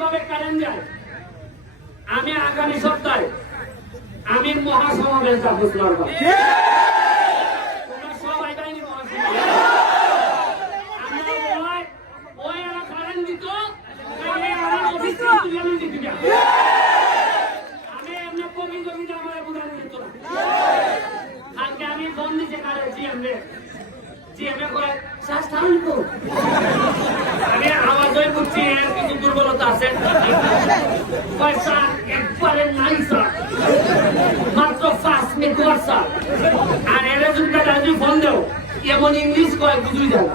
কিভাবে কারেন্ট যায়। আমি আগামী সপ্তাহে আমি মহাসমাবেশ যাবো তোমরা সবাই যাইনি মহাসমাবেশ। ওই এরা কারেন্ট দিত আমি এমনি কবি জমিতে আমার বুঝানো দিত না। কালকে আমি ফোন দিতে কারে জিএমএ করে আমি আওয়াজই বুঝছি এর কিছু দুর্বলতা আছে। পয়সা একবারে নাই স্যার, মাত্র 5 মিনিট স্যার। আর এর যদি ফোন দেও এমন ইংলিশ কয় বুঝুই যায় না।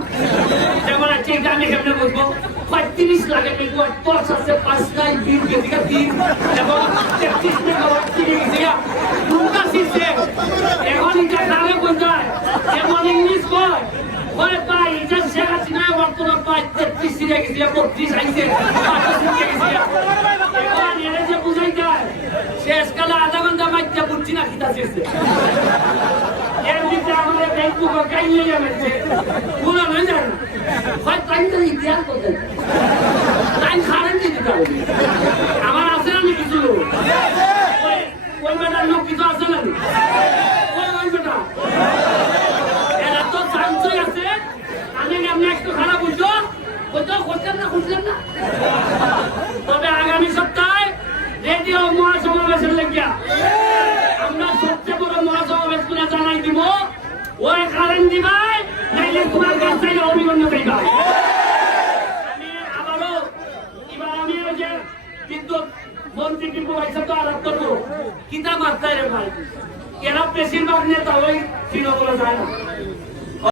যেমন আছে এটা আমি কেমনে বুঝবো 35 লাখ মেগাওয়াট টর্চ আছে 5 নাই 20 গেজিকা 3 এবং 33 মেগাওয়াট 3 গেজিকা দুটা সিস্টেম। এখন এটা দামে কোন যায় এমন ইংলিশ কয় ওরে ভাই এটা শেখা চিনা বর্তমান 33 সিরিয়া গেজিকা 32 আইছে 35 গেজিকা। এখন এর যে বুঝাই যায় শেষ কালে আধা ঘন্টা মাইতে বুঝছি না কিতা শেষে। এর ভিতরে আমাদের ব্যাংকু কাই নিয়ে যাচ্ছে পুরো না জানো হয় টাইমটা ইতিহাস করতে টাইম খারাপ দিতে পারে। আমার আছে না কিছু ওই বেটার লোক কিছু আছে না ওই বেটা এরা তো চান্সই আছে। আমি এমনি একটু খারাপ বুঝছো ওইটাও করছেন না খুঁজলেন না। তবে আগামী সপ্তাহে রেডিও মহাসমাবেশের লেগিয়া আমরা সবচেয়ে বড় মহাসমাবেশ করে জানাই দিব ওই কারেন্ট দিবাই